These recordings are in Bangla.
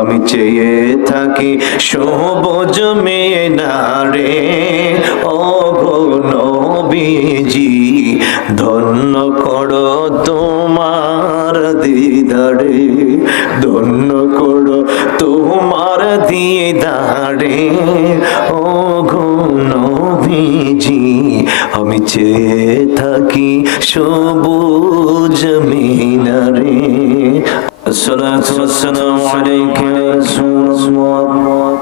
আমি চেয়ে থাকি সবুজ মিনারে ও গো নবীজি ধন্য করো তোমার দিদারে ধন্য করো তোমার দিদারে ও গো নবীজি আমি চেয়ে থাকি সবুজ মিনারে الصلاة والسلام عليك يا رسول الله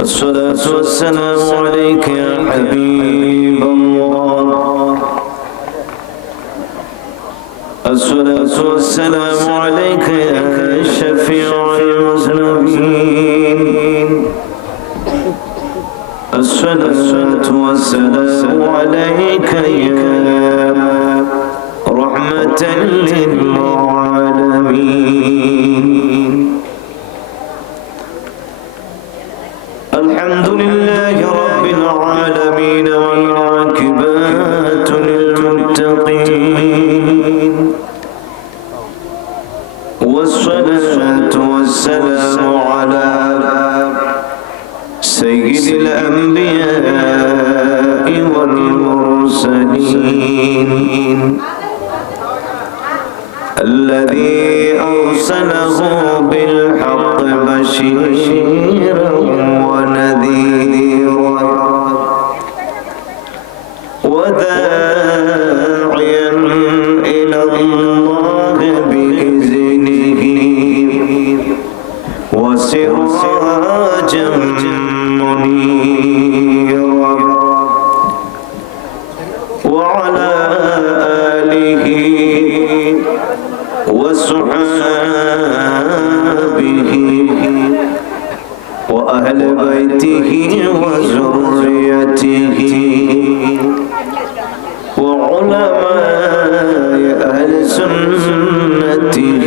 الصلاة والسلام عليك يا حبيب الله الصلاة والسلام عليك يا شفيع المذنبين الصلاة والسلام عليك يا رحمة للعالمين الحمد لله رب العالمين والعاقبة للمتقين والصلاة والسلام على سيد الأنبياء والمرسلين الذي أرسله بالحق بشيرا ونذيرا وداعيا إلى الله بإذنه وسراجا منيرا وعلى آله وصحابه وأهل بيته وذريته وعلماء أهل سنته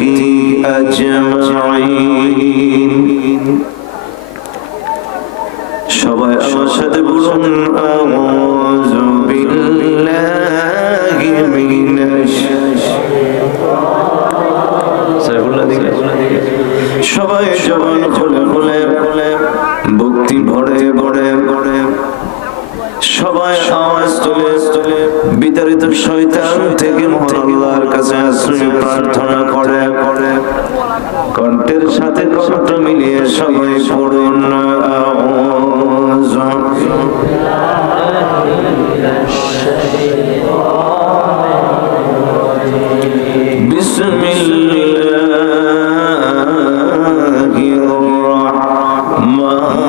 أجمعين সবাই আমার সাথে বলুন আউযু বিল্লাহি মিনাশ সবাই জবান খুলে খুলে ভক্তি ভরে ভরে ভরে সবাই আওয়াজ তুলে তুলে বিতাড়িত শয়তান থেকে মহান আল্লাহর কাছে আশ্রয় প্রার্থনা করে করে কণ্ঠের সাথে কণ্ঠ মিলিয়ে সবাই পড়ুন আউযু বিসমিল্লাহির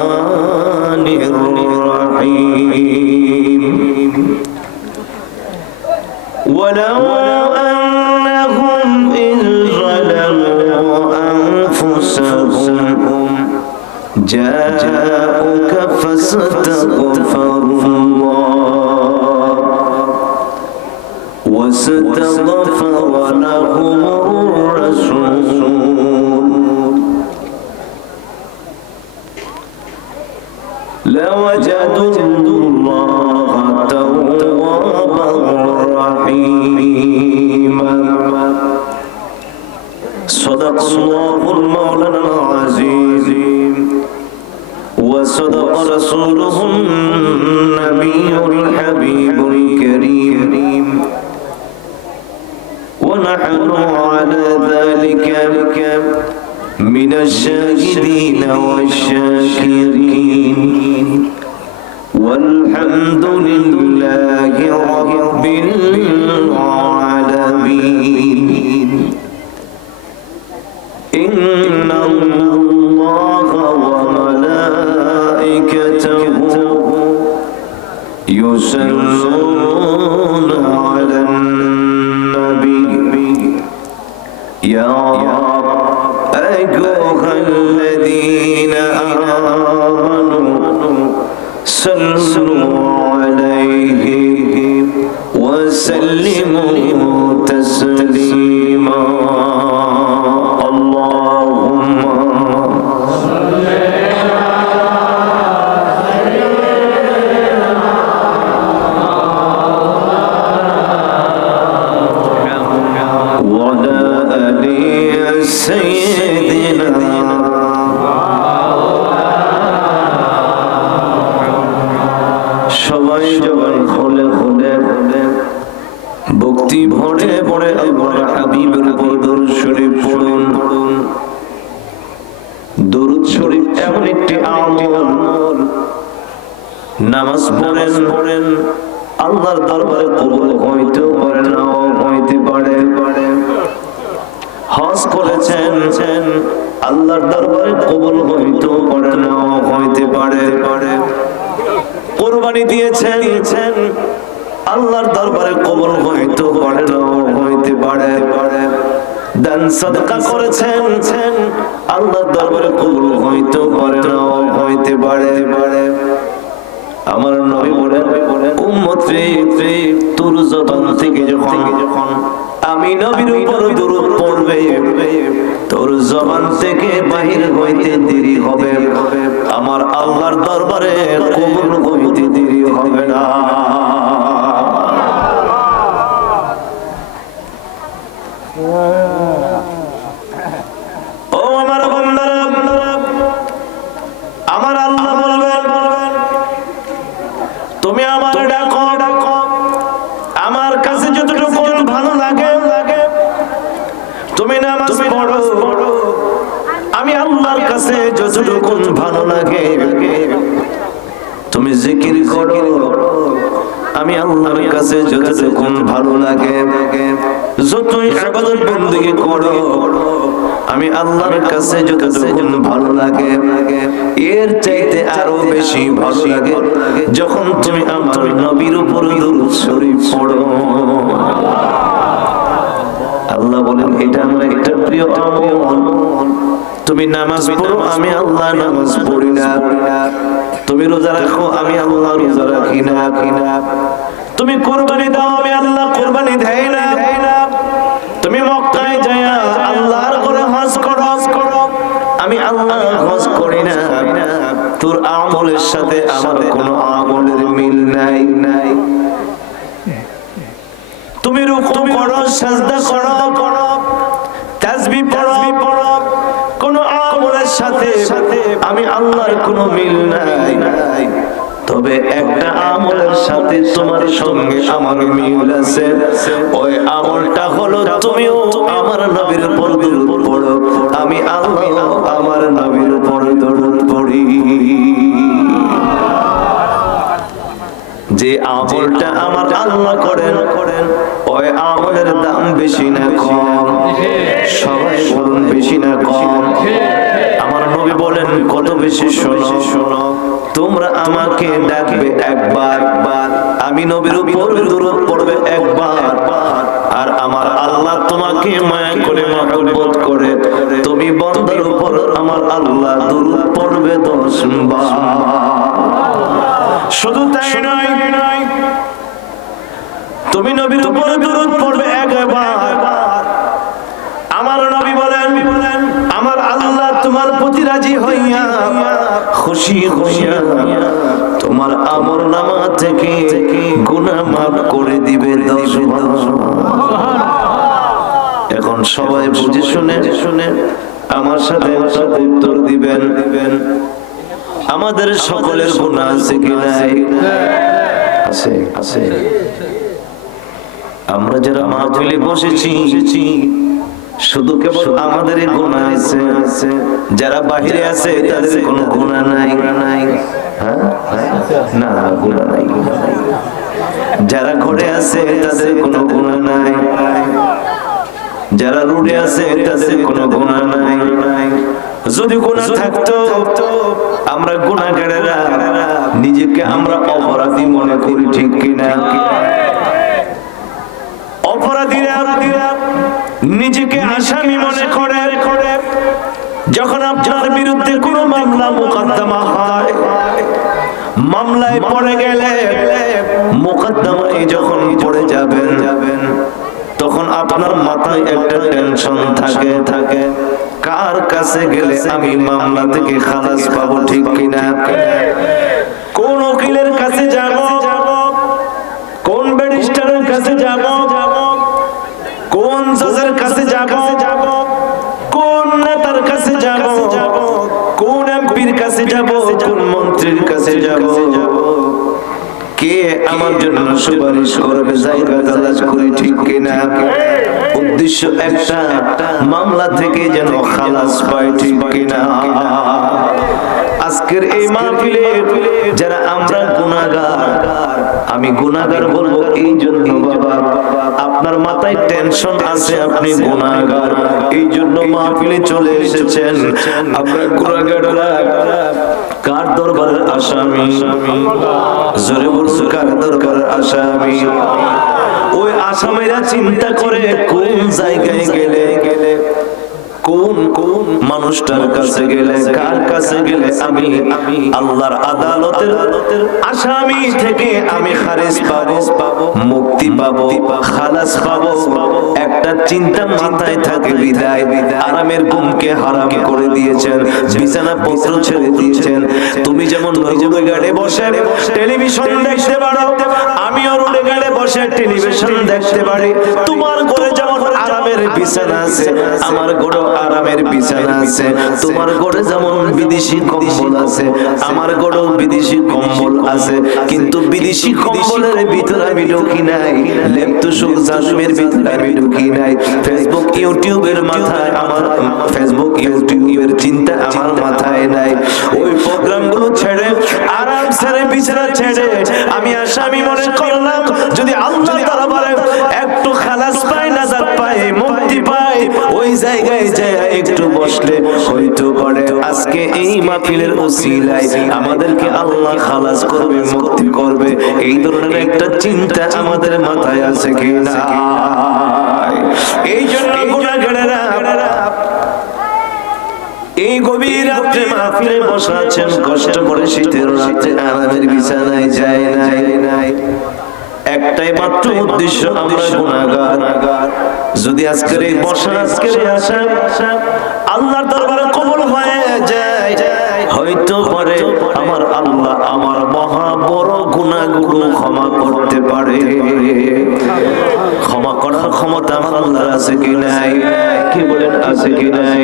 রহমানির রহিম ওয়ালাউ আন্নাহুম ইয যালামু আনফুসাহুম জাআউকা ফাস্তাগফিরুল্লাহ واستغفر لهم الرسول لوجدوا الله توابا رحيما صدق الله المولانا العظيم وصدق رسوله النبي الحبيب الكريم ونحن على ذلك من الشاهدين والشاكرين والحمد لله رب العالمين إن الله وملائكته يصلون على يا أيها الذين آمنوا صلوا عليه وسلموا تسليما اللهم وعلى آل سيدنا سيدنا সবাই জবান খুলে খুলে ভক্তি ভরে ভরে আল্লাহর হাবিবের উপর দরুদ শরীফ পড়ুন। দরুদ শরীফ এমন একটি আমল, নামাজ পড়েন আল্লাহর দরবারে কবুল হইতে পারে না হইতে পারে। হজ করেছেন আল্লাহর দরবারে কবুল হইতে পারে না হইতে পারে। কুরবানি দিয়েছেন আল্লাহর দরবারে কবুল হইতে পারে না হইতে পারে। দান সাদকা করেছেন আল্লাহর দরবারে কবুল হইতে পারে না হইতে পারে। আমার নবী বলেন উম্মত রে তোর জবান থেকে যখন আমি নবীর উপর দরুদ পড়বে তোর জবান থেকে বাহির হইতে দেরি হবে, আমার আল্লাহর দরবারে কবুল হইতে দেরি হবে না। ও আমার বান্দারা, আমার আল্লাহ বলবেন তুমি আমার ডাকো আমার কাছে যতটুকু ভালো লাগে তুমি নামাজ পড়ো, আমি আল্লাহর কাছে যতটুকু ভালো লাগে তুমি জিকির করো, আমি আল্লাহর কাছে যতটুকু ভালো লাগে যতই ইবাদত বندگی করো আমি আল্লাহর কাছে যতটুকু ভালো লাগে এর চাইতে আরো বেশি ভালো লাগে যখন তুমি আমার নবীর উপর দরুদ শরীফ পড়ো। আল্লাহ বলেন এটা আমার একটা প্রিয় আমল। তুমি নামাজ পড়ো আমি আল্লাহ নামাজ পড়ি না, তুমি রোজা রাখো আমি আল্লাহ রোজা রাখি না, তুমি কুরবানি দাও আমি আল্লাহ কুরবানি দেই না, তুমি মক্কায় যায়া আল্লাহর ঘরে হজ করো আমি আল্লাহ হজ করি না। তোর আমলের সাথে আমার কোনো আমলের মিল নাই। তুমি রুকু করো সাজদা করো তাসবিহ পড়ো, কোনো আমলের সাথে আমি আল্লাহর কোনো মিল নাই। তবে একটা আমলের সাথে তোমার সঙ্গে আমার মিল আছে, ওই আমলটা হলো তুমিও আমার নবীর উপর দরুদ পড়ো, আমি আল্লাহ আমার নবীর উপর দরুদ পড়ি। যে আমলটা আমার আল্লাহ করেন ওই আমলের দাম বেশি না কম? সবাই বলুন বেশি না কম? আমার নবী বলেন কত বেশি? শোনো তোমরা আমাকে ডাকবে একবার, আমি নবীর উপর দরুদ পড়বে একবার, আর আমার আল্লাহ তোমাকে মায়া করে মহব্বত করে তুমি বান্দার উপর আমার আল্লাহ দরুদ পড়বে 10 বার। শুধু তাই নয়, তুমি নবীর উপর দরুদ পড়বে একবার, আমার নবী বলেন আমার আল্লাহ তোমার প্রতি রাজি হইয়া খুশি হইয়া তোমার আমলনামা থেকে গুনাহ maaf করে দিবে 10 বার। এখন সবাই বুঝে শুনে আমার সাথে উত্তর দিবেন, আমাদের সকলের গুনাহ আছে কি নাই? আছে। আমরা যারা মাহফিলে বসেছি শুধু কেবল আমাদেরই গুনাহ আছে, যারা বাহিরে আছে তাদের কোনো গুনাহ নাই। হ্যাঁ না, গুনাহ নাই। যারা ঘরে আছে তাদের কোনো গুনাহ নাই, যারা রোডে আছে তাদের কোনো গুনাহ নাই। যদি গুনাহ থাকতো আমরা গুনাহগারেরা নিজেকে আমরা অপরাধী মনে করি, ঠিক কিনা? অপরাধীরা নিজেকে আসামি মনে করে। যখন আপনার বিরুদ্ধে কোনো মামলা মোকদ্দমা হয়, মামলায় পড়ে গেলে মোকদ্দমায় যখন পড়ে যাবেন তখন আপনার মাথায় একটা টেনশন থাকে কার কাছে গেলে আমি মামলা থেকে খালাস পাবো, ঠিক কিনা? কোন উকিলের কাছে যাব, কোন ব্যারিস্টারের কাছে যাব, কোন জজের কাছে যাব, কোন নেতার কাছে যাব, কোন এমপির কাছে যাব, কোন মন্ত্রীর কাছে যাব, কে আমার জন্য সুপারিশ করবে, জায়গা তালাশ করে, ঠিক কিনা? উদ্দেশ্য একটা, মামলা থেকে যেন খালাস পায়, ঠিক কিনা? আজকের এই মাহফিলে যারা আমরা গুনাহগার, আমি গুনাহগার বলবো এই জন্য বাবা, আপনার মাথায় টেনশন আছে, আপনি গুনাহগার, এই জন্য মাহফিলে চলে এসেছেন। আমরা গুনাহগাররা কার দরবারের আসামি? জোরে বলুন, কার দরবারের আসামি? ওই আসামিরা চিন্তা করে কোন জায়গায় গেলে, কোন কোন মানুষটার কাছে গেলে, কার কাছে গেলে আমি আল্লাহর আদালতের আসামি থেকে আমি খারিজ পাবো, মুক্তি পাবো, খালাস পাবো। একটা চিন্তা মাথায় থাকে বিদায় আরামের ঘুমকে হারাম করে দিয়েছেন, বিছানা পত্র ছেড়ে দিয়েছেন। তুমি যেমন রোডে গাড়ি বসে টেলিভিশন দেখতে পারো, আমিও রোডে গাড়ি বসে টেলিভিশন দেখতে পারি। তোমার ঘরে যেমন আরামের বিছানা আছে, আমার ঘরে আরামের বিছানা আছে। তোমার ঘরে যেমন বিদেশি কম্বল আছে, আমার ঘরেও বিদেশি কম্বল আছে। কিন্তু বিদেশি কম্বলের ভিতরে আমি ঢুকি নাই, ল্যাপটপ জাজমের ভিতরে আমি ঢুকি নাই। ফেসবুক ইউটিউবের মাথায় আমার, ফেসবুক ইউটিউবের চিন্তা আমার মাথায় নাই। ওই প্রোগ্রামগুলো ছেড়ে, আরাম ছেড়ে, বিছানা ছেড়ে আমি আসামি মনে করলাম যদি আল্লাহ দরবারে একটু খালাস পাই, নাজাত পাই, মুক্তি পাই, ওই জায়গায় যায় একটু বসলে হয়তো পারে আজকে এই মাহফিলের ওসিলায় আমাদেরকে আল্লাহ খালাস করবে, মুক্তি করবে। এই ধরনের একটা চিন্তা আমাদের মাথায় আছে কি না? এই জন্য গুনাহগারেরা এই গভীর রাতে মাহফিলে বসে আছেন, কষ্ট করে শীতের রাতে আরামের বিছানায় যায় নাই। একটাই মাত্র উদ্দেশ্য, আমরা গুনাহগার। যদি আজকের এই বসা, আজকের এই আশা আল্লাহর দরবারে কবুল হয়ে যায়, হয়তো পরে আমার আল্লাহ আমার মহা বড় গুনাহগুলো ক্ষমা করতে পারে। ক্ষমা করার ক্ষমতা আমার আল্লাহর আছে কি নাই? কি বলেন, আছে কি নাই?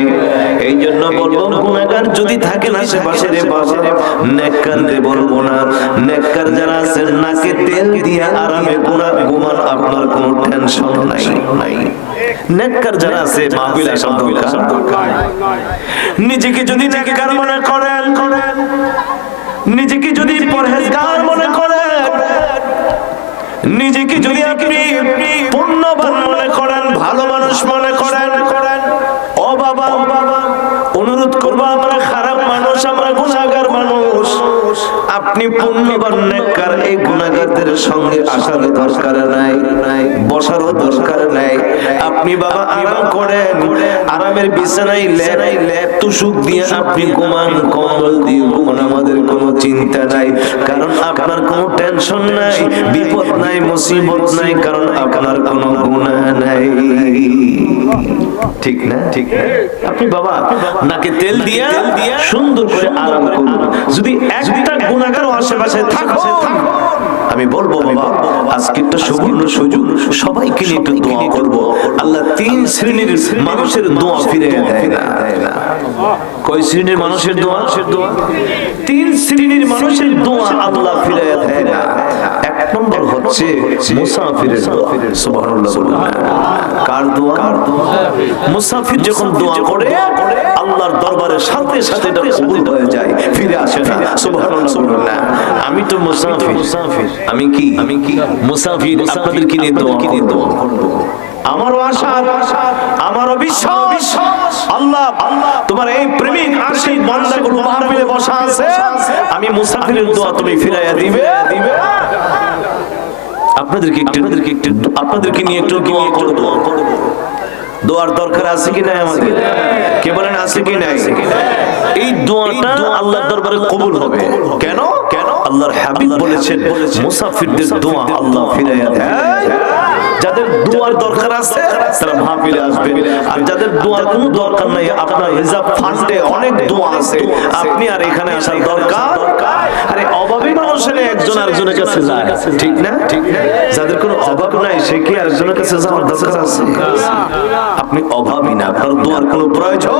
এই জন্য বলবো, গুনাহগার যদি থাকেন আশেপাশে রে বাবা, নেককার রে বলবো না। নেককার যারা আছেন নাকে তেল দিয়ে আরামে ঘুমান, আপনার কোনো টেনশন নাই। নেককার যারা আছে মাহফিলে আসার দরকার। নিজেকে যদি নেককার মনে করেন, নিজেকে যদি পরহেজগার মনে করেন, নিজেকে যদি আপনি পুণ্যবান মনে করেন, ভালো মানুষ মনে করেন, ও বাবা অনুরোধ করবো, আমরা খারাপ মানুষ, আমরা গুনাহগার মানুষ। আপনি পুণ্যবান নেককার, এই গুনাহগারদের সঙ্গে আসার দরকার নাই, বসারও দরকার নাই। আপনি বাবা আরাম করেন, আরামের বিছানায় লেপ তুসুক দিয়ে আপনি ঘুমান, কম্বল দিয়ে ঘুমান, আমাদের কোনো চিন্তা নাই। কারণ আপনার কোনো টেনশন নাই, বিপদ নাই, মুসিবত নাই, কারণ আপনার কোনো গুনাহ নাই। ঠিক না? ঠিক না? আপনি বাবা নাকে তেল দিয়া সুন্দর করে আরাম করুন। যদি একটা গুনাহগার আশেপাশে থাকো, আমি বলবো বাবা আজকে একটা সুবর্ণ সুযোগ, সবাইকে নিয়ে একটু দোয়া করবো। আল্লাহ তিন শ্রেণীর মানুষের দোয়া ফিরে দেয় না। কয় শ্রেণীর মানুষের দোয়া? তিন শ্রেণীর মানুষের দোয়া আল্লাহ ফিরে দেয় না। এক নম্বর হচ্ছে মুসাফিরের দোয়া। সুবহানাল্লাহ বলুন। কার দোয়া? মুসাফির যখন দোয়া করে আল্লাহর দরবারে সাথে সাথে এটা কবুল হয়ে যায়, ফিরে আসে না। সুবহানাল্লাহ বলুন না। আমি তো মুসাফির, আমি কি মুসাফির, আপনাদের কি নিয়ে দোয়া করব? আমারও আশা, আমারও বিশ্বাস, আল্লাহ তোমার এই প্রেমিক আশিক বান্দাগুলো মাহফিলে বসা আছে, আমি মুসাফিরের দোয়া তুমি ফিরাইয়া দিবে। আপনাদেরকে নিয়ে একটু দোয়া করব। দোয়ার দরকার আছে কি নাই আমাদের? কে বলেন আছে কি নাই? এই দোয়াটা আল্লাহর দরবারে কবুল হবে। কেন? আল্লাহর হাবিব বলেছেন মুসাফিরদের দোয়া আল্লাহ ফিরাইয়া দেয়। যাদের দোয়ার দরকার আছে তারা মাহফিলে আসবেন, আর যাদের দোয়ার কোনো দরকার নাই, আপনার রিজার্ভ ফান্ডে অনেক দোয়া আছে, আপনি আর এখানে আসার দরকার। আরে অভাবী মানুষের একজন আরেকজনের কাছে যায়, ঠিক না? যাদের কোনো অভাব নাই সে কি আরেকজনের কাছে যাওয়ার দরকার আছে? আপনি অভাবী না, আপনার দোয়ার কোনো প্রয়োজন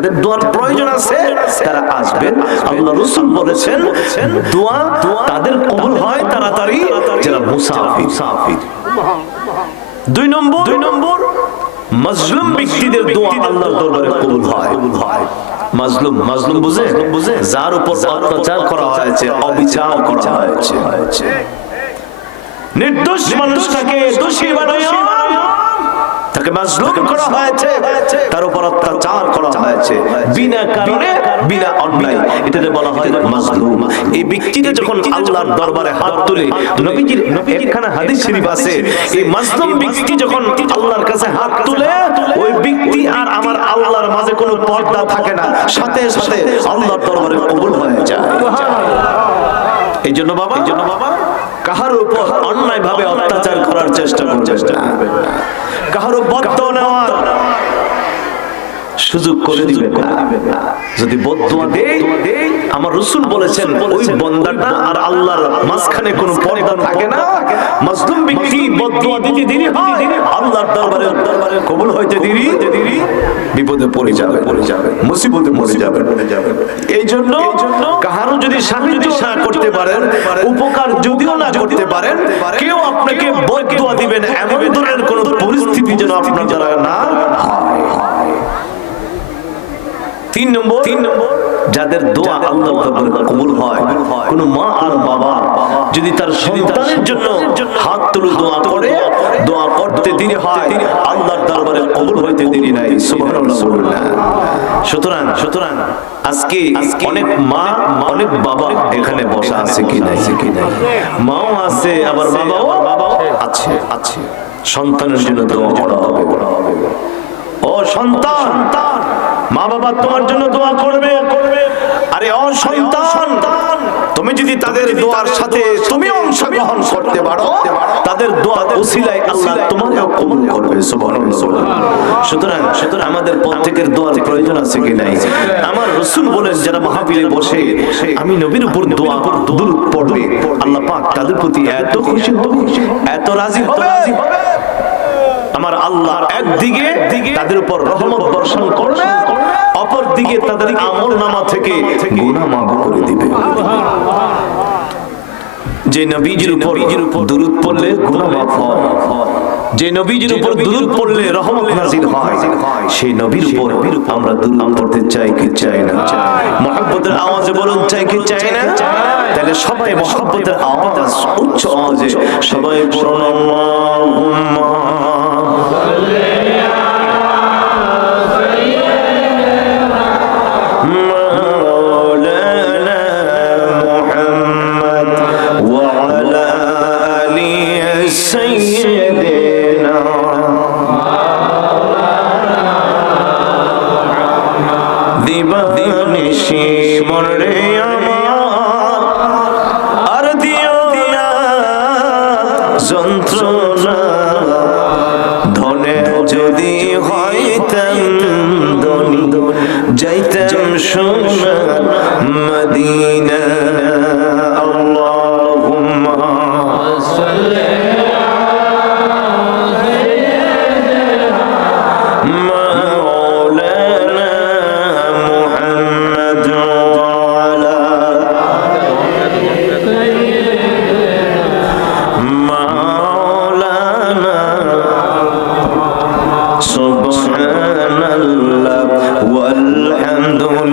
যাদের দোয়ার প্রয়োজন আছে তারা আসবেন। আল্লাহ রাসূল বলেছেন দোয়া তাদের কবুল হয় তাড়াতাড়ি যারা মুসাফির। দুই নম্বর মাজলুম ব্যক্তিদের দোয়া আল্লাহর দরবারে কবুল হয়। মাজলুম বুঝে যার উপর অত্যাচার করা হয়েছে, অবিচার করা হয়েছে, নির্দোষ মানুষটাকে দোষী বানায়া তাকে মাজলুম করা হয়েছে, তার উপর অত্যাচার করা হয়েছে বিনা কারণে, বিনা অন্যায়, এটাকে বলা হয় মাজলুম। এই ব্যক্তিটা যখন আল্লাহর দরবারে হাত তুলে, নবীজির একখানা হাদিস শরীফ আছে, এই মাজলুম ব্যক্তি যখন আল্লাহর কাছে হাত তুলে, ওই ব্যক্তি আর আমার আল্লাহর মাঝে কোনো পর্দা থাকে না, সাথে সাথে আল্লাহর দরবারে কবুল হয়ে যায়। এই জন্য বাবা কাহার উপর অন্যায় ভাবে অত্যাচার করার চেষ্টা করবেন না, কাহার বদদোয়া নেওয়ার সুযোগ করে দিবেন না। যদি বদদোয়া দেই, আমার রাসূল বলেছেন ওই বান্দাটা আর আল্লাহর মাঝখানে কোনো পর্দা থাকে না। মাজলুম ব্যক্তি বদদোয়া দিতে দেরি হয়, আল্লাহর দরবারে কবুল হইতে দেরি, বিপদে পড়ে যাবে, মুসিবতে পড়ে যাবে। এই জন্য কাহারও যদি সাহায্য করতে পারেন, উপকার যদিও না করতে পারেন, কেউ আপনাকে বদদোয়া দিবেন এমন ধরনের কোন পরিস্থিতি যেন আপনার দ্বারা না হয়। তিন নম্বর যাদের দোয়া আল্লাহর দরবারে কবুল হয়, কোন মা আর বাবা যদি তার সন্তানের জন্য হাত তুলে দোয়া করে, দোয়া করতে দেরি হয়, আল্লাহর দরবারে কবুল হইতে দেরি নাই। সুবহানাল্লাহ। সুতরাং আজকে অনেক মা অনেক বাবা এখানে বসা আছে কি নাই? মাও আছে আবার বাবাও আছে। সন্তানের জন্য দোয়া করা হবে। ও সন্তান, মা বাবা তোমার জন্য দোয়া করবে। আরে ও সন্তান, তুমি যদি তাদের দোয়ার সাথে তুমি অংশগ্রহণ করতে পারো, তাদের দোয়ার উসিলায় আল্লাহ তোমাকেও কবুল করবে। সুবহানাল্লাহ। সুতরাং আমাদের প্রত্যেকের দোয়ার প্রয়োজন আছে কি নাই? আমার রাসূল বলেন যারা মাহফিলে বসে আমি নবীর উপর দোয়া দুরূদ পড়বে, আল্লাহ পাক তাদের প্রতি এত খুশি হবে, এত রাজি হবে, আমার আল্লাহ একদিকে তাদের উপর রহমত বর্ষণ করবে, অপর দিকে তাদের আমলনামা থেকে গুনাহ মাফ করে দিবে। যে নবীজির উপর দুরূদ পড়লে গুনাহ মাফ হয়, যে নবীজির উপর দুরূদ পড়লে রহমত নাযিল হয়, সেই নবীর উপর আমরা দুরূদ পড়তে চাই কি চাই না? মুহাব্বতের আওয়াজে বলুন চাই কি চাই না? তাহলে সবাই মুহাব্বতের আওয়াজ উচ্চ আওয়াজে সবাই পড়ুন আল্লাহুম্মা যন্ত্রণা ধনে যদি হইতাম ধনী, যাইতাম সোনার মদিনা। আল্লাহুম্মা সাল্লি মাওলানা মুহাম্মদ ওয়া আলা সুবহানাল্লাহ ওয়ালহামদুলিল্লাহ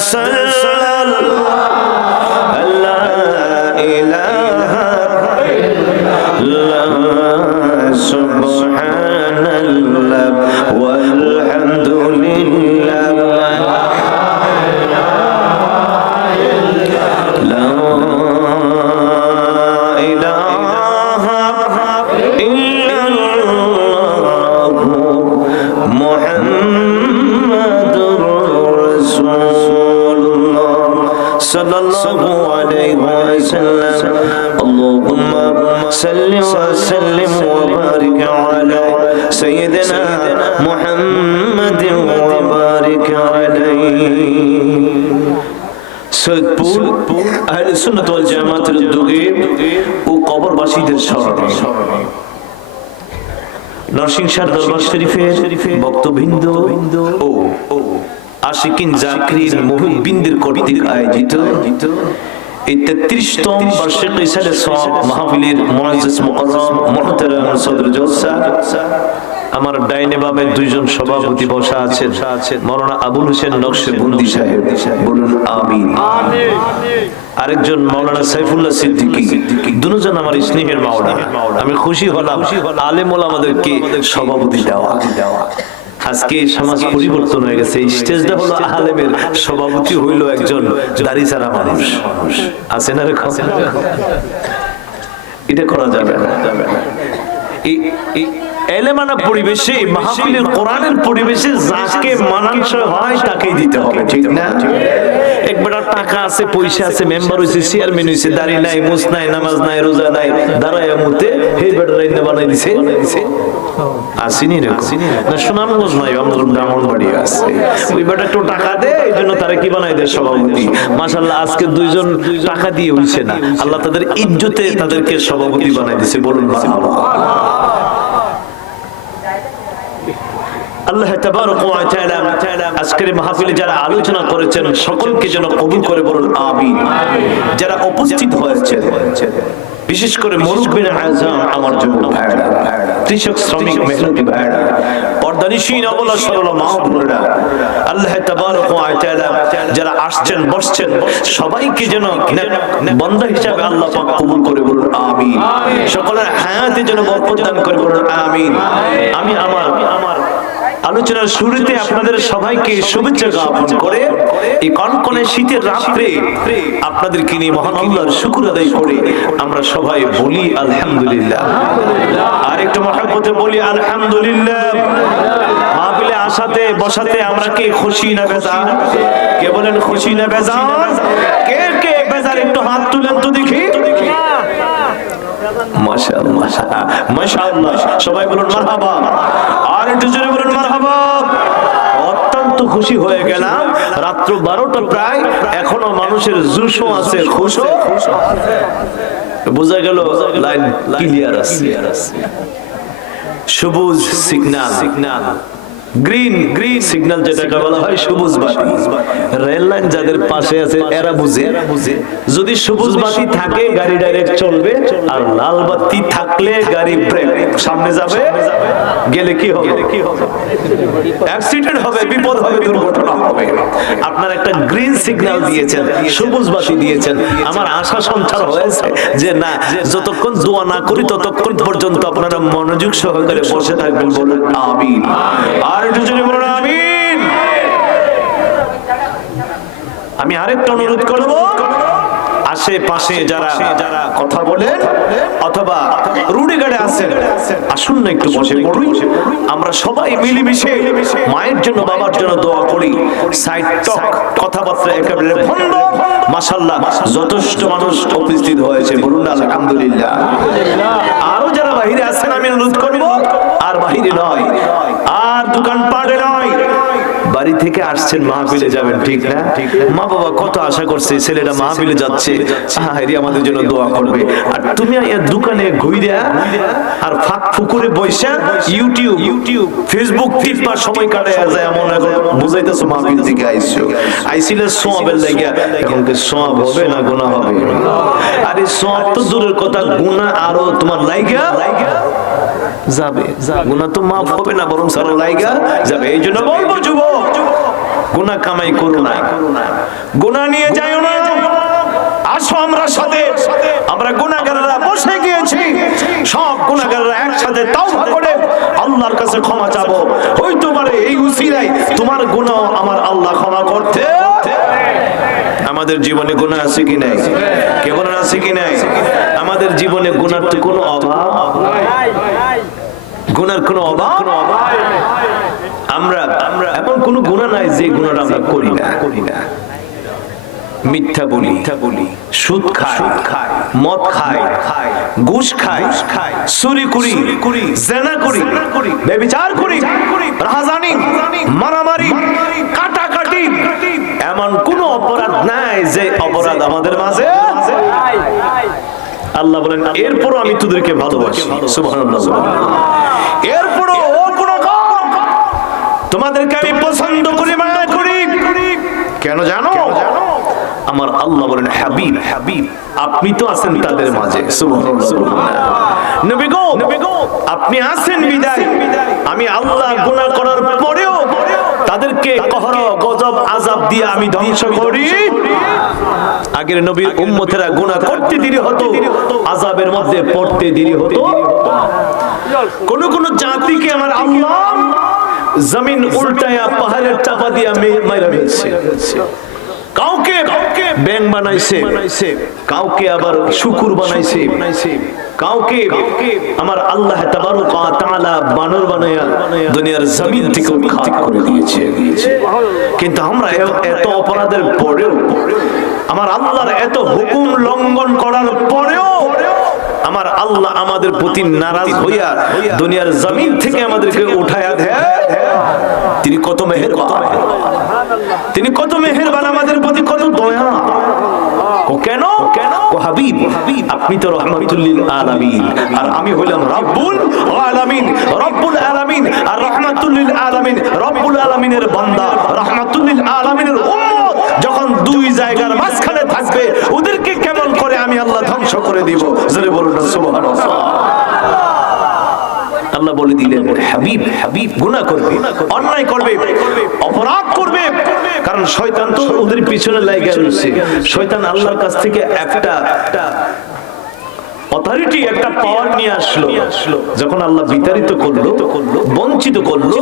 সাল্লাল্লাহু লা ইলাহা ইল্লাল্লাহ সুবহানাল্লাহ ওয়ালহামদুলিল্লাহ sallallahu alayhi wa sallam Allahumma salli wa sallim wa barik ala sayyidina Muhammadin wa barik alayhi Saidpur আহলে সুন্নাত ওয়াল জামাতের উদ্যোগে ও কবরবাসীদের স্মরণে নরসিংসার দরবার শরীফের বক্তবৃন্দ ও আশিকিন জাকিরিন মুহিব্বিনদের কর্তৃক আয়োজিত এই 33তম বার্ষিক ইসালে সওয়াব মাহফিলের মুআজ্জাজ মুকাররম মুহতারাম সদর জলসা আমার ডাইনে বামে দুইজন সভাপতি বসা আছেন মাওলানা আবুল হোসেন নকশবন্দি সাহেব বলুন আমিন আমিন আরেকজন মাওলানা সাইফুল্লাহ সিদ্দিকী দুজন আমার স্নেহের মাওলানা আমি খুশি হলাম আলেম ওলামাদেরকে সভাপতি দেওয়া আজকে সমাজ পরিবর্তন হয়ে গেছে স্টেজটা হলো আলেমের সভাপতি হইল একজন দাড়ি ছাড়া মানুষ আছে না রেখা এটা করা যাবে না এই এলেমানা পরিবেশে মাহফিলের কোরআনের পরিবেশে যাকে মানানসই হয় তাকেই দিতে হবে ঠিক না একবার টাকা আছে পয়সা আছে মেম্বার হইছে চেয়ারম্যান হইছে দাড়ি নাই মুছ নাই নামাজ নাই রোজা নাই দাঁড়ায় মুতে হেই বেটা রাইনা বানাই দিছে আসিনি রে না সুনামগঞ্জ নাই আমাদের ব্রাহ্মণবাড়ি আছে ওই বেটা একটু টাকা দে এইজন্য তারা কি বানাই দেয় সভাপতি মাশাআল্লাহ আজকে দুইজন টাকা দিয়ে হইছে না আল্লাহ তাদের ইজ্জতে তাদেরকে সভাপতি বানাই দিয়েছে বলুন সুবহানাল্লাহ আল্লাহ তাবারক ওয়া তাআলা আজকের মাহফিলে যারা আলোচনা করেছেন সকলকে যেন কবুল করে বলুন আমিন যারা উপস্থিত হয়েছেন বিশেষ করে মুরব্বিনে আযম আমার যুবক ভাইরা কৃষক শ্রমিক মেহনতি ভাইরা পর্দানিশীন আবুল সরলা মা বোনেরা আল্লাহ তাবারক ওয়া তাআলা যারা আসছেন বসছেন সবাইকে যেন বান্দা হিসাবে আল্লাহ পাক কবুল করে বলুন আমিন সকলের হায়াতে যেন বরকত দান করে বলুন আমিন আমি আমার আলোচনার শুরুতে আপনাদের সবাইকে শুভেচ্ছা জ্ঞাপন করে এই কনকনে শীতের রাত্রে আপনাদেরকে নিয়ে মহান আল্লাহর শুকর আদায় করে আমরা সবাই বলি আলহামদুলিল্লাহ আর একটু মহব্বতে বলি আলহামদুলিল্লাহ মাহফিলে আসাতে বসাতে আমরা কি খুশি না বেজার কে বলেন খুশি না বেজার কে কে বেজার একটু হাত তুলেন তো দেখি মাশাআল্লাহ মাশাআল্লাহ সবাই বলুন মারহাবা আর একটু জোরে বলুন মারহাবা অত্যন্ত খুশি হয়ে গেলাম রাত্র 12টা প্রায় এখনো মানুষের জুশও আছে খুশও বোঝা গেল লাইন ক্লিয়ার আছে সবুজ সিগন্যাল গ্রিন সিগন্যাল যেটাকে বলা হয় সবুজ বাতি রেল লাইন যাদের পাশে আছে এরা বুঝে যদি সবুজ বাতি থাকে গাড়ি ডাইরেক্ট চলবে আর লাল বাতি থাকলে গাড়ি ব্রেক সামনে যাবে গেলে কি হবে অ্যাক্সিডেন্ট হবে বিপদ হবে দুর্ঘটনা হবে আপনারা একটা গ্রিন সিগন্যাল দিয়েছেন সবুজ বাতি দিয়েছেন আমার আশা সঞ্চার হয়েছে যে না যতক্ষণ দোয়া না করি ততক্ষণ পর্যন্ত আপনারা মনোযোগ সহকারে বসে থাকবেন বলুন আমিন আর একটু জোরে বলুন আমিন আমি আরেকটা অনুরোধ করব আশেপাশে যারা কথা বলেন অথবা রুডি গাড়ে আছেন আসুন না একটু বসে পড়ুন আমরা সবাই মিলেমিশে মায়ের জন্য বাবার জন্য দোয়া করি সাইড টক কথাবার্তা একেবারে বন্ধ মাশাআল্লাহ যথেষ্ট মানুষ উপস্থিত হয়েছে বলুন আলহামদুলিল্লাহ আরো যারা বাইরে আছেন আমি অনুরোধ করব আর বাইরে নয় আর দোকানপাটে নয় বাড়ি থেকে আসছেন মাহফিলে যাবেন ঠিক না মা বাবা কত আশা করছে ছেলেটা মাহফিলে যাচ্ছে আহারি আমাদের জন্য দোয়া করবে আর তুমি এই দোকানে ঘুইরা আর ফাঁক ফুকুরে বইসা ইউটিউব ফেসবুক টিপা সময় কাটায় যায় এমন এখন বুঝাইতেছো মাহফিল থেকে আইছিলে সওয়াবের লাগিয়া এখন কি সওয়াব হবে না গুনাহ হবে আরে সওয়াব তো দূরের কথা গুনাহ আরো তোমার লাগিয়া যাবে গুনাহ তো মাফ হবে না বরং সারা লাইগা যাবে এইজন্য বলবো যুবক গুনাহ কামাই করো না গুনাহ নিয়ে যাইও না। আসো আমরা সাথে, আমরা গুনাহগাররা বসে গিয়েছি, সব গুনাহগাররা একসাথে তাওবা করে আল্লাহর কাছে ক্ষমা চাবো। ওই তোমার এই উসিলায় তোমার গুনাহ আমার আল্লাহ ক্ষমা করতে। আমাদের জীবনে গুনাহ আছে কি নাই? কে গুনাহ আছে কি নাই? আমাদের জীবনে গুনার তো কোনো অভাব নাই, গুনার কোনো অভাব। আমরা এমন কোনো গুনাহ নাই যে গুনাহটা আমরা করি না। মিথ্যা বলি, সুদ খাই, মদ খাই, ঘুষ খাই, চুরি করি, জিনা করি, ব্যভিচার করি, রাহাজানি, মারামারি, কাটাকাটি, এমন কোন অপরাধ নাই যে অপরাধ আমাদের মাঝে। আল্লাহ বলেন এরপরও আমি তোদেরকে ভালোবাসি। সুবহানাল্লাহ। এরপরও ও গুনাহগার, তোমাদেরকে আমি পছন্দ করি, মায়া করি। কেন জানো? আমার আল্লাহ বলেন হাবিব, আপনি তো আছেন তাদের মাঝে। সুবহানাল্লাহ। নবী গো, আপনি আছেন বিদায় আমি আল্লাহ গুনাহ করার পরেও তাদেরকে কহর গজব আযাব দিয়ে আমি ধ্বংস করি। আগের নবীর উম্মতেরা গুনাহ করতে দেরি হতো, আযাবের মধ্যে পড়তে দেরি হতো। কোন জাতিকে আমার আল্লাহ জমিন উল্টায়া পাহাড়ের চাপা দিয়া মাইরা ফেলছে। কাউকে ব্যাং বানাইছে, কাউকে আবার শুকুর বানাইছে, কাউকে আমার আল্লাহ তাবারক ওয়া তাআলা বানর বানায়া দুনিয়ার জমিন থেকে উৎখাত করে দিয়েছে। কিন্তু আমরা এত অপরাধের পরেও, আমার আল্লাহর এত হুকুম লঙ্ঘন করার পরেও আমার আল্লাহ আমাদের প্রতি নারাজ হইয়া দুনিয়ার জমিন থেকে আমাদেরকে উঠায়া দেয়। তিনি কত মেহেরবান, তিনি কত মেহেরবান আমাদের প্রতি, কত দয়া। কেন? ও হাবিব, আপনি তো রাহমাতুল লিল আলামিন, আর আমি হইলাম রব্বুল আলামিন। রব্বুল আলামিন আর রাহমাতুল লিল আলামিন, রব্বুল আলামিনের বান্দা, রাহমাতুল লিল আলামিনের উম্মত যখন দুই জায়গার মাঝখানে থাকবে, ওদেরকে কেমন করে আমি আল্লাহ ধ্বংস করে দিব? জোরে বলুন সুবহানাল্লাহ। আল্লাহ বলে দিলেন হাবিব, গুনাহ করবে, অন্যায় করবে, অপরাধ করবে, কারণ শয়তান তো ওদের পিছনে লাগা রয়েছে। শয়তান আল্লাহর কাছ থেকে একটা অথরিটি, একটা পাওয়ার নিয়ে আসলো। যখন আল্লাহ বিতাড়িত করলো, বঞ্চিত করলো,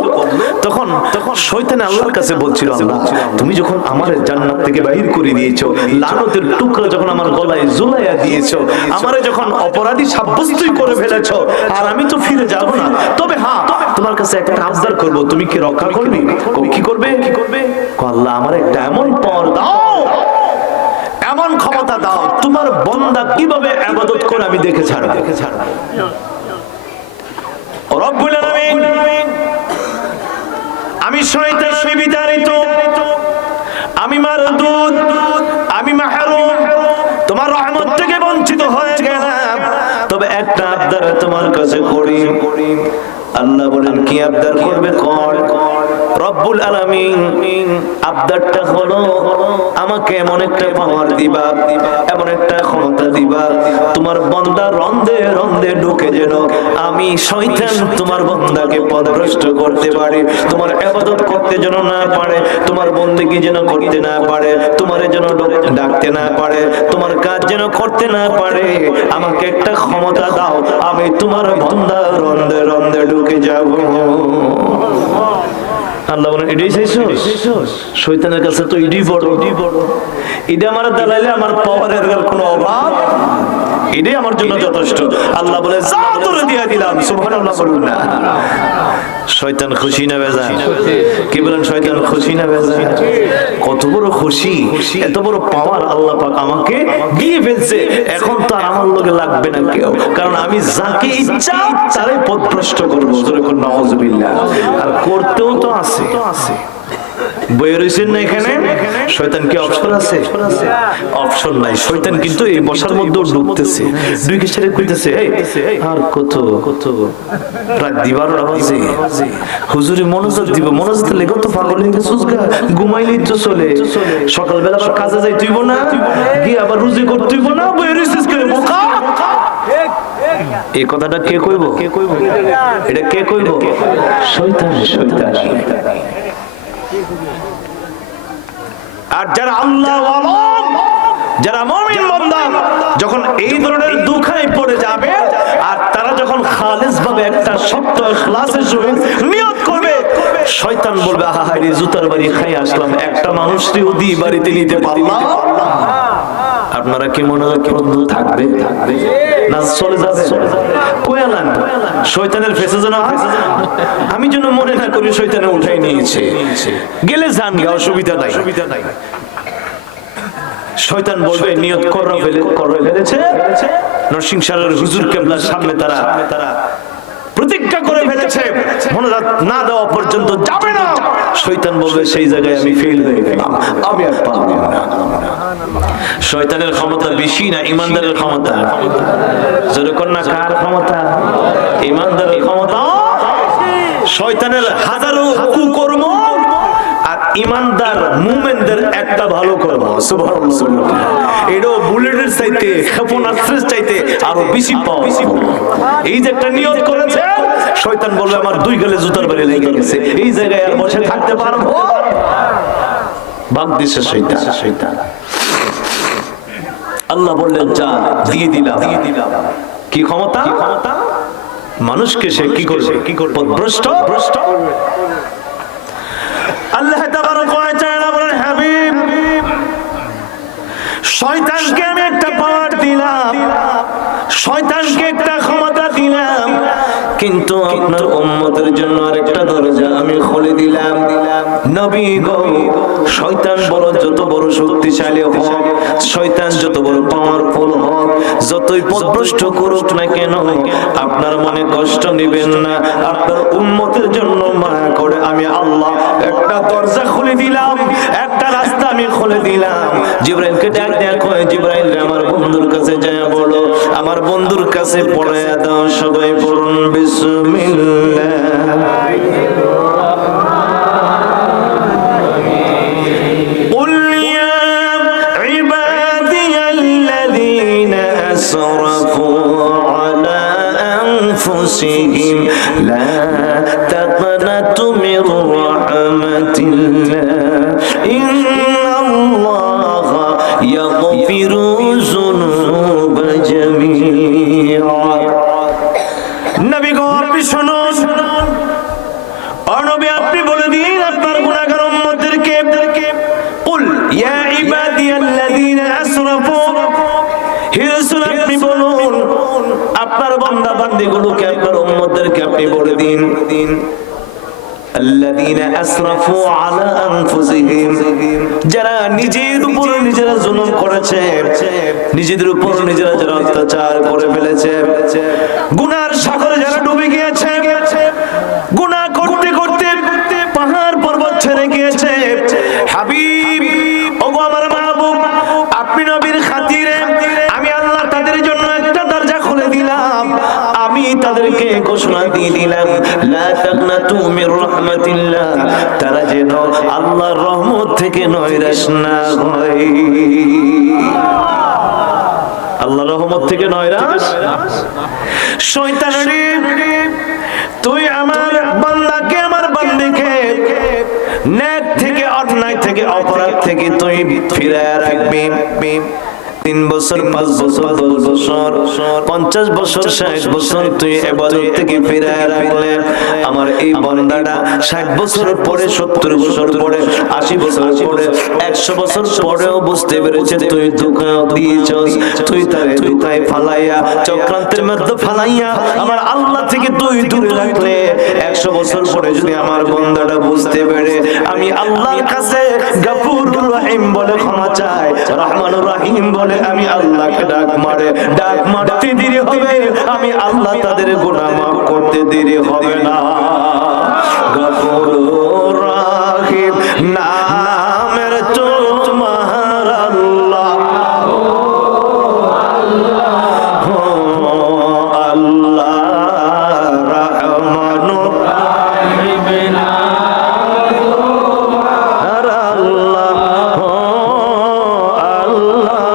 তখন শয়তান আল্লাহর কাছে বলছিল, আল্লাহ তুমি যখন আমার জান্নাত থেকে বাহির করে দিয়েছো, লানতের টুকরা যখন আমার গলায় ঝুলাইয়া দিয়েছো, আমারে যখন অপরাধী সাব্যস্তই করে ফেলেছো, আর আমি তো ফিরে যাব না। তবে হ্যাঁ, তোমার কাছে একটা আবদার করব, তুমি কি রক্ষা করবে? কি করবে? আল্লাহ আমার একটা এমন পাওয়ার দাও, এমন ক্ষমতা দাও, তোমার বান্দা কিভাবে ইবাদত করে আমি দেখে ছাড়ব। রব্বুল আলামিন, আমি শয়তান, আমি বিতাড়িত, আমি মারদুদ, আমি মাহরুম, তোমার রহমত থেকে বঞ্চিত হয়ে গেলাম। তবে একটা আবদার তোমার কাছে করি। আল্লাহ বলেন কি আবদার করবে? কর। রব্বুল আলামিন আবদারটা হলো আমাকে এমন একটা পাওয়ার দিবা, এমন একটা ক্ষমতা দিবা, তোমার বান্দা রন্ধে রন্ধে ঢুকে যেন আমি শয়তান তোমার বান্দাকে পথভ্রষ্ট করতে পারি, তোমার ইবাদত করতে যেন না পারে, তোমার বন্দেগী যেন করতে না পারে, তোমারে যেন ডাকতে না পারে, তোমার কাজ যেন করতে না পারে। আমাকে একটা ক্ষমতা দাও, আমি তোমার বান্দা রন্ধে রন্ধে ঢুকে যাব। আল্লাহ বলেন এটাই চাইছো? শয়তানের কাছে তো এটাই বড়, এটা আমার দালাইলে আমার পাওয়ারের কোনো অভাব, এটাই আমার জন্য যথেষ্ট। আল্লাহ বলে যা তোরে দিয়ে দিলাম। সুবহানাল্লাহ বলুন না। শয়তান খুশি না বেজার? কি বলেন? শয়তান খুশি না বেজার? কত বড় খুশি, এত বড় পাওয়ার আল্লাহ পাক আমাকে দিয়ে ফেলছে। এখন তো আর আমার লগে লাগবে না কেউ, কারণ আমি যাকে ইচ্ছা তারে পথভ্রষ্ট করবো। যেরকম নাউজুবিল্লাহ। আর করতেও তো আছে, বইয়ে রয়েছেন না এখানে? শয়তান কি অপশন আছে? অপশন নাই। শয়তান কিন্তু এই বসার মধ্যে ঢুকতেছে, দুই কিসের কইতেছে আর কত কত রাত দিবার আওয়াজে হুজুরে মনোযোগ দিব, মনোযোগ দিলে কত পাগল হয়ে গেছে, ঘুমাইলেই তো চলে, সকালবেলা আবার কাজে যাই তুইব না, গিয়ে আবার রুজি করতে হইব না, বইয়ে রয়েছিস করে বোকা। এই কথাটা কে কইব? এটা কে কইব? শয়তান। শয়তান আর যারা আল্লাহ ওয়ালা, যারা মুমিন বান্দা যখন এই ধরনের দুঃখায় পড়ে যাবে আর তারা যখন খালিস ভাবে একটা সত্য ইখলাসের সহিত নিয়ত করবে, শয়তান বলবে আহা হায়রে জুতার বাড়ি খাই আসলাম, একটা মানুষকে ওদি বাড়িতে নিতে পারলাম। আপনারা কি মনে হয় বন্ধু থাকবে না চলে যাবে? কোয়ালান শয়তানের ফেসে যেন আমি যেন মনে না করি শয়তানে উঠাই নিয়েছে, গেলে যান গা, অসুবিধা নাই। শয়তান বলবে নিয়ত করে ফেলেছে, নরসিংসারের হুজুর কেবলার সামনে তারা প্রতিজ্ঞা করে ফেলেছে, মনোজাত না দেওয়া পর্যন্ত যাবে না। শয়তান বলবে সেই জায়গায় আমি ফেল হয়ে গেলাম, আমি আর পারবো না। শয়তানের ক্ষমতা বেশি না ইমানদারের ক্ষমতা? যেরকম না কার ক্ষমতা? ইমানদারের ক্ষমতা। শয়তানের হাজারো কুকর্ম আর ইমানদার মুমিনদের একটা ভালো কর্ম, সুবহানাল্লাহ, এটাও বুলেটের চাইতে ক্ষেপণাস্ত্রের চাইতে আরো বেশি পাওয়া। এই যে একটা নিয়ত করেছে, শয়তান বলবে আমার দুই গালে জুতার বাড়ি লেগে গেছে, এই জায়গায় আর বসে থাকতে পারবো? ভাগ দিছে শয়তান। আল্লাহ বললেন যা দিয়ে দিলাম। কি ক্ষমতা? মানুষকে সে কি করবে? পথভ্রষ্ট। আল্লাহ তাবারক ওয়া তাআলা বলেন হাবিব, শয়তানকে আমি একটা পাওয়ার দিলাম, শয়তানকে একটা ক্ষমতা দিলাম, কিন্তু আপনার উম্মতের জন্য আরেকটা দরজা আমি খুলে দিলাম। নবী গো, শয়তান বড় যত বড় শক্তিশালী হোক, শয়তান যত বড় পাওয়ারফুল হোক, যতই পথভ্রষ্ট করুক না কেন, আপনার মনে কষ্ট নেবেন না। আপনার উম্মতের জন্য মায়া করে আমি আল্লাহ একটা দরজা খুলে দিলাম, একটা রাস্তা আমি খুলে দিলাম। জিবরাইলকে ডাক দেয়া কয়, জিবরাইল আমার বন্ধুর কাছে যায় বলো, আমার বন্ধুর কাছে পড়ে দাও। সবাই পড়ুন বিসমিল্লাহ। قل يا عبادي الذين أسرفوا على أنفسهم لا تقنطوا من رحمة الله إن الله يغفر الذنوب جميعا। নবী গো আপনি শুনুন, নবী আপনি বলে দিন আপনার গুনাহগার উম্মতদেরকে, কুল ইয়া ইবাদিয়াল্লাযীনা আসরাফু, হে রাসূল আপনি বলুন আপনার বান্দা বান্দীগুলোকে, আপনার উম্মতদেরকে আপনি বলে দিন, আল্লাযীনা আসরাফু আলা আনফুসিহিম, যারা নিজের উপর নিজেরা জুলুম করেছে, নিজেদের উপর নিজেরা যারা অত্যাচার করে ফেলেছে, গুনার সাগরে যারা ডুবে গিয়েছে, গুনাহ করতে করতে পাহাড় পর্বত ছেড়ে গিয়েছে। হাবিব ওগো আমার মাহবুব, আপনি নবীর খাতিরে আমি আল্লাহ তাদের জন্য একটা দরজা খুলে দিলাম, আমি তাদেরকে ঘোষণা দিয়ে দিলাম লা তাকনাতু মির রাহমাতিল্লাহ, তারা যেন আল্লাহর রহমত থেকে নৈরাশ না হয়। আল্লাহর রহমত থেকে নৈরাশ। শয়তান তুই আমার বান্দাকে, আমার বান্দীকে নেক থেকে, অন্যায় থেকে, অপরাধ থেকে তুই ফিরায় রাখবি। 3 বছর 5 বছর 10 বছর 50 বছর 60 বছর তুই ইবাদত থেকে ফিরায় রাখলে, আমার এই বান্দাটা 60 বছর পরে, 70 বছর পরে, 80 বছর পরে, 100 বছর পরেও বুঝতে পেরেছে তুই ধোঁকা দিয়েছস, তুই তারে ধোঁকায় ফালাইয়া, চক্রান্তের মধ্যে ফালাইয়া আমার আল্লাহ থেকে তুই দূরে রাখলে, 100 বছর পরে যদি আমার বান্দাটা বুঝতে পারে আমি আল্লাহর কাছে গফুরুর রহিম বলে ক্ষমা চাই, রহমানুর রহিম বলে আমি আল্লাহকে ডাক মারতে দেরি হবে, আমি আল্লাহ তাদের গুনাহ মাফ করতে দেরি হবে না। গফুরুর রহিম নামের তোমার আল্লাহ, আল্লাহ রহমানুর রহিম আল্লাহ, আল্লাহ